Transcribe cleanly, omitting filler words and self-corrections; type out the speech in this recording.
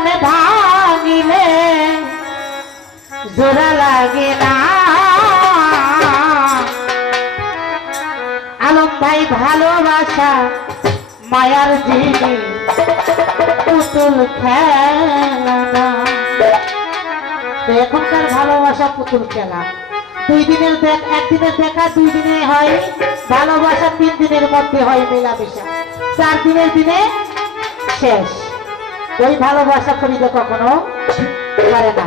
মন ভাঙিলে জোড়া লাগে না। আলম ভাই ভালোবাসা মায়ার জিনিস পুতুল খেলা না। এখনকার ভালোবাসা পুতুল খেলা, একদিনের দেখা 2 দিনে হয় ভালোবাসা, 3 দিনের মধ্যে হয় মেলামেশা, 4 দিনের দিনে শেষ। ওই ভালোবাসা করিতে কখনো পারে না।